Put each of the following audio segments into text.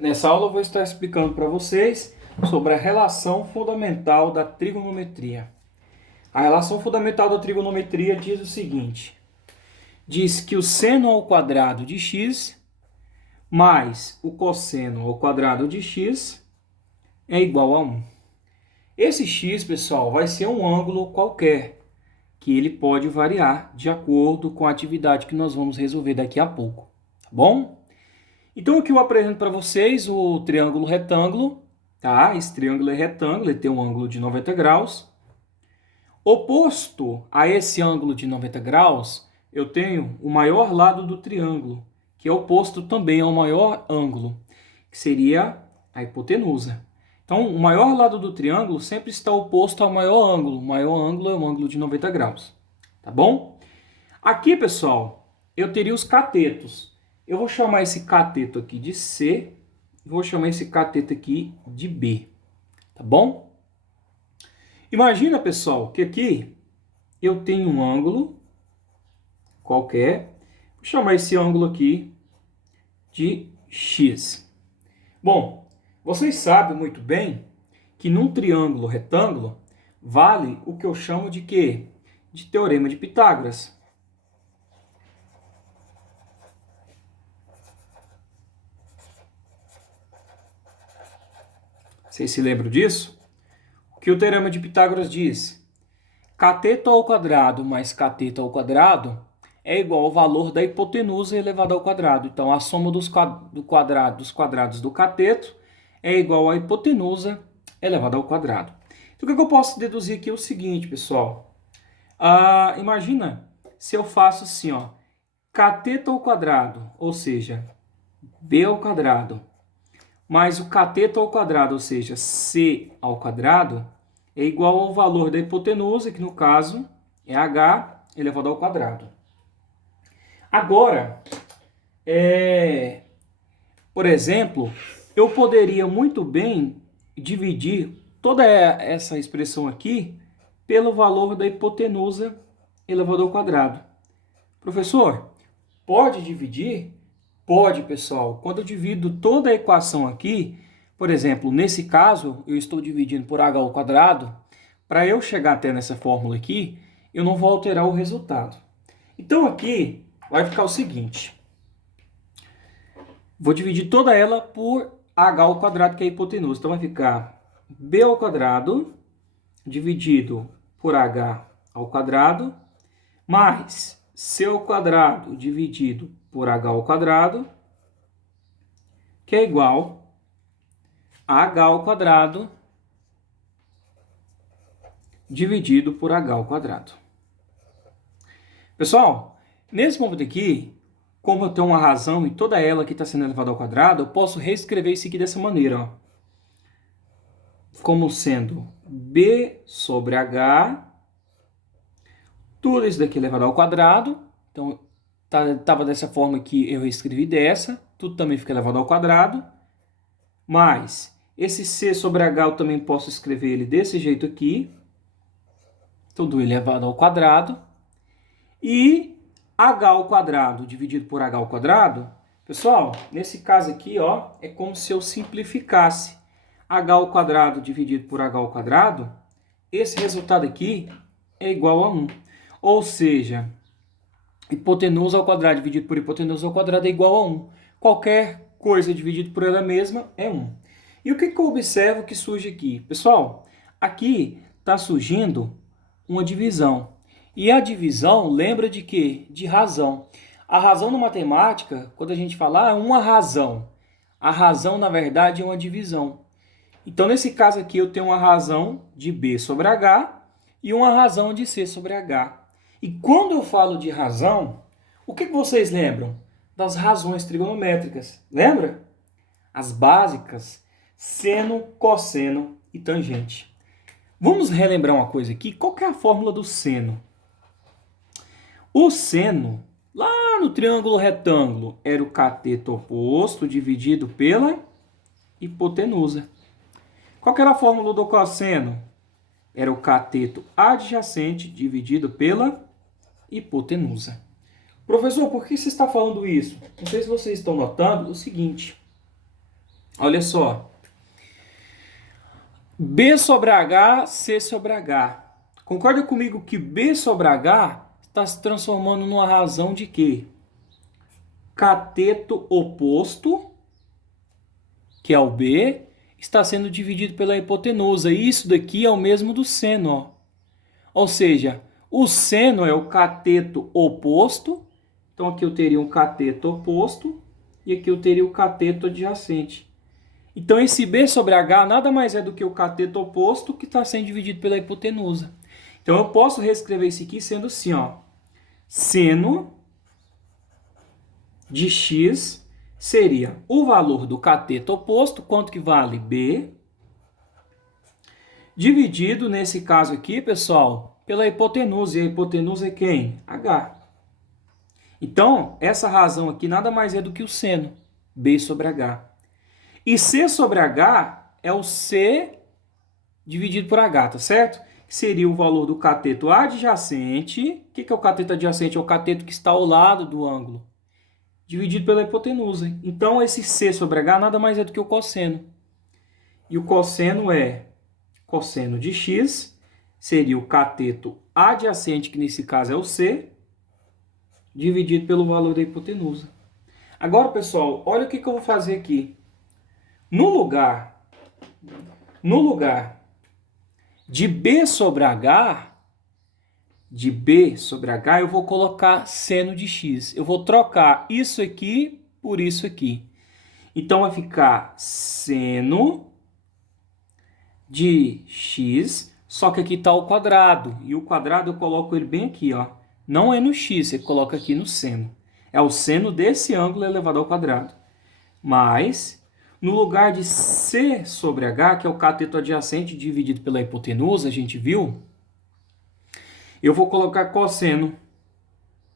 Nessa aula eu vou estar explicando para vocês sobre a relação fundamental da trigonometria. A relação fundamental da trigonometria diz o seguinte: diz que o seno ao quadrado de x mais o cosseno ao quadrado de x é igual a 1. Esse x, pessoal, vai ser um ângulo qualquer, que ele pode variar de acordo com a atividade que nós vamos resolver daqui a pouco, tá bom? Então aqui eu apresento para vocês o triângulo retângulo, tá? Esse triângulo é retângulo, ele tem um ângulo de 90 graus. Oposto a esse ângulo de 90 graus, eu tenho o maior lado do triângulo, que é oposto também ao maior ângulo, que seria a hipotenusa. Então, o maior lado do triângulo sempre está oposto ao maior ângulo. O maior ângulo é o ângulo de 90 graus, tá bom? Aqui, pessoal, eu teria os catetos. Eu vou chamar esse cateto aqui de C, vou chamar esse cateto aqui de B, tá bom? Imagina, pessoal, que aqui eu tenho um ângulo qualquer, vou chamar esse ângulo aqui de X. Bom, vocês sabem muito bem que num triângulo retângulo vale o que eu chamo de quê? De teorema de Pitágoras. Vocês se lembram disso? O que o teorema de Pitágoras diz? Cateto ao quadrado mais cateto ao quadrado é igual ao valor da hipotenusa elevado ao quadrado. Então, a soma dos quadrados do cateto é igual à hipotenusa elevada ao quadrado. Então, o que eu posso deduzir aqui é o seguinte, pessoal. Imagina se eu faço assim, ó, cateto ao quadrado, ou seja, b ao quadrado, mais o cateto ao quadrado, ou seja, c ao quadrado, é igual ao valor da hipotenusa, que no caso é h elevado ao quadrado. Agora, por exemplo, eu poderia muito bem dividir toda essa expressão aqui pelo valor da hipotenusa elevado ao quadrado. Professor, pode dividir? Pode, pessoal. Quando eu divido toda a equação aqui, por exemplo, nesse caso, eu estou dividindo por h ao quadrado, para eu chegar até nessa fórmula aqui, eu não vou alterar o resultado. Então aqui vai ficar o seguinte. Vou dividir toda ela por h ao quadrado, que é a hipotenusa. Então vai ficar b ao quadrado dividido por h ao quadrado mais c ao quadrado dividido por h ao quadrado, que é igual a h ao quadrado dividido por h ao quadrado. Pessoal, nesse momento aqui, como eu tenho uma razão e toda ela aqui está sendo elevada ao quadrado, eu posso reescrever isso aqui dessa maneira, ó, como sendo b sobre h, tudo isso daqui elevado ao quadrado. Então, estava dessa forma que eu escrevi dessa, tudo também fica elevado ao quadrado, mais esse c sobre h eu também posso escrever ele desse jeito aqui, tudo elevado ao quadrado, e h ao quadrado dividido por h ao quadrado, pessoal, nesse caso aqui, ó, é como se eu simplificasse h ao quadrado dividido por h ao quadrado, esse resultado aqui é igual a 1. Ou seja, hipotenusa ao quadrado dividido por hipotenusa ao quadrado é igual a 1. Qualquer coisa dividida por ela mesma é 1. E o que eu observo que surge aqui? Pessoal, aqui está surgindo uma divisão. E a divisão lembra de quê? De razão. A razão na matemática, quando a gente fala uma razão, a razão, na verdade, é uma divisão. Então, nesse caso aqui, eu tenho uma razão de b sobre h e uma razão de c sobre h. E quando eu falo de razão, o que vocês lembram? Das razões trigonométricas. Lembra? As básicas, seno, cosseno e tangente. Vamos relembrar uma coisa aqui. Qual que é a fórmula do seno? O seno, lá no triângulo retângulo, era o cateto oposto dividido pela hipotenusa. Qual que era a fórmula do cosseno? Era o cateto adjacente dividido pela hipotenusa. Professor, por que você está falando isso? Não sei se vocês estão notando o seguinte. Olha só. B sobre H, C sobre H. Concorda comigo que B sobre H está se transformando numa razão de quê? Cateto oposto, que é o B, está sendo dividido pela hipotenusa. E isso daqui é o mesmo do seno, ó. Ou seja, o seno é o cateto oposto. Então aqui eu teria um cateto oposto e aqui eu teria o cateto adjacente. Então esse B sobre H nada mais é do que o cateto oposto que está sendo dividido pela hipotenusa. Então eu posso reescrever isso aqui sendo assim, ó. Seno de x seria o valor do cateto oposto, quanto que vale? B, dividido, nesse caso aqui, pessoal, pela hipotenusa. E a hipotenusa é quem? H. Então, essa razão aqui nada mais é do que o seno, B sobre H. E C sobre H é o C dividido por H, tá certo? Que seria o valor do cateto adjacente. O que é o cateto adjacente? É o cateto que está ao lado do ângulo, dividido pela hipotenusa. Então, esse C sobre H nada mais é do que o cosseno. E o cosseno é cosseno de x, seria o cateto adjacente, que nesse caso é o C, dividido pelo valor da hipotenusa. Agora, pessoal, olha o que eu vou fazer aqui. No lugar de B sobre H, eu vou colocar seno de x. Eu vou trocar isso aqui por isso aqui. Então, vai ficar seno de x, só que aqui está o quadrado. E o quadrado eu coloco ele bem aqui, ó. Não é no x, você coloca aqui no seno. É o seno desse ângulo elevado ao quadrado. Mas, no lugar de C sobre H, que é o cateto adjacente dividido pela hipotenusa, a gente viu, eu vou colocar cosseno.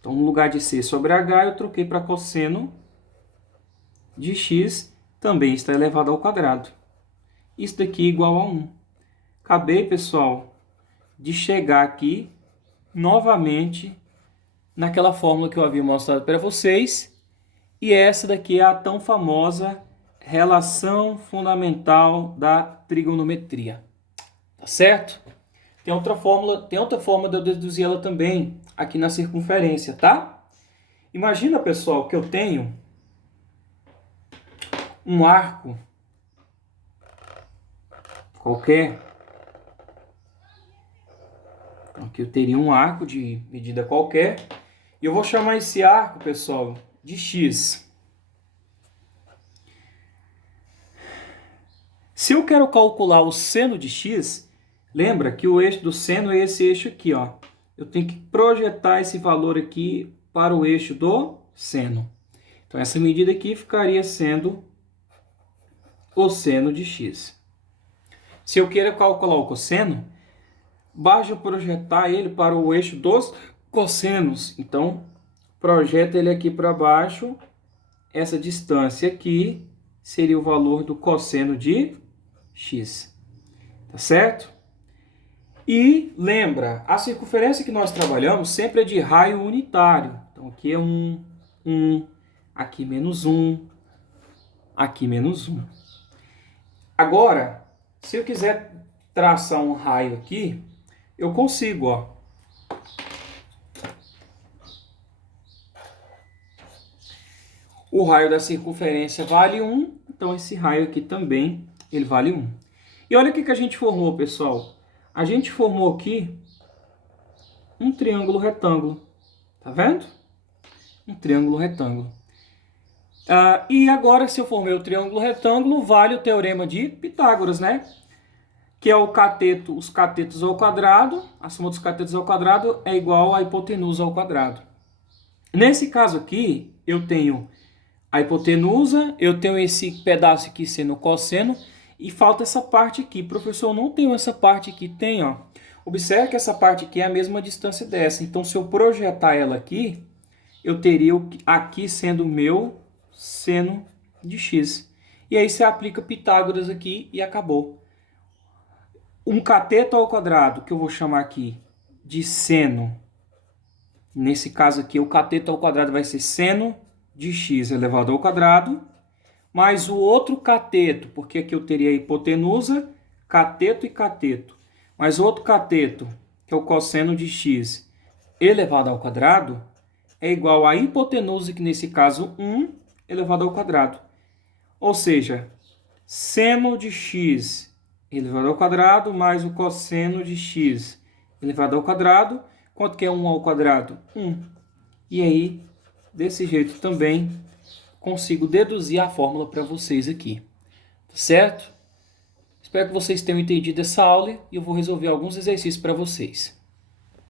Então, no lugar de C sobre H, eu troquei para cosseno de x, também está elevado ao quadrado. Isso daqui é igual a 1. Acabei, pessoal, de chegar aqui novamente naquela fórmula que eu havia mostrado para vocês. E essa daqui é a tão famosa relação fundamental da trigonometria. Tá certo? Tem outra forma de eu deduzir ela também aqui na circunferência, tá? Imagina, pessoal, que eu tenho um arco qualquer. Então, aqui eu teria um arco de medida qualquer. E eu vou chamar esse arco, pessoal, de x. Se eu quero calcular o seno de x, lembra que o eixo do seno é esse eixo aqui, ó. Eu tenho que projetar esse valor aqui para o eixo do seno. Então, essa medida aqui ficaria sendo o seno de x. Se eu quero calcular o cosseno, basta eu projetar ele para o eixo dos cossenos. Então, projeta ele aqui para baixo. Essa distância aqui seria o valor do cosseno de x. Tá certo? E lembra, a circunferência que nós trabalhamos sempre é de raio unitário. Então, aqui é 1, 1, aqui menos 1, aqui menos 1. Agora, se eu quiser traçar um raio aqui, eu consigo, ó. O raio da circunferência vale 1, então esse raio aqui também ele vale 1. E olha o que a gente formou, pessoal. A gente formou aqui um triângulo retângulo. Tá vendo? Um triângulo retângulo. E agora, se eu formei o triângulo retângulo, vale o teorema de Pitágoras, né? Que é o cateto, os catetos ao quadrado, a soma dos catetos ao quadrado é igual à hipotenusa ao quadrado. Nesse caso aqui, eu tenho a hipotenusa, eu tenho esse pedaço aqui sendo cosseno, e falta essa parte aqui. Professor, eu não tenho essa parte aqui. Tem, ó. Observe que essa parte aqui é a mesma distância dessa. Então, se eu projetar ela aqui, eu teria aqui sendo o meu seno de x. E aí você aplica Pitágoras aqui e acabou. Um cateto ao quadrado, que eu vou chamar aqui de seno. Nesse caso aqui, o cateto ao quadrado vai ser seno de x elevado ao quadrado. mais o outro cateto, porque aqui eu teria a hipotenusa, cateto e cateto, mais outro cateto, que é o cosseno de x elevado ao quadrado, é igual à hipotenusa, que nesse caso 1 elevado ao quadrado. Ou seja, seno de x elevado ao quadrado mais o cosseno de x elevado ao quadrado. Quanto que é 1 ao quadrado? 1. E aí, desse jeito também, consigo deduzir a fórmula para vocês aqui. Certo? Espero que vocês tenham entendido essa aula e eu vou resolver alguns exercícios para vocês.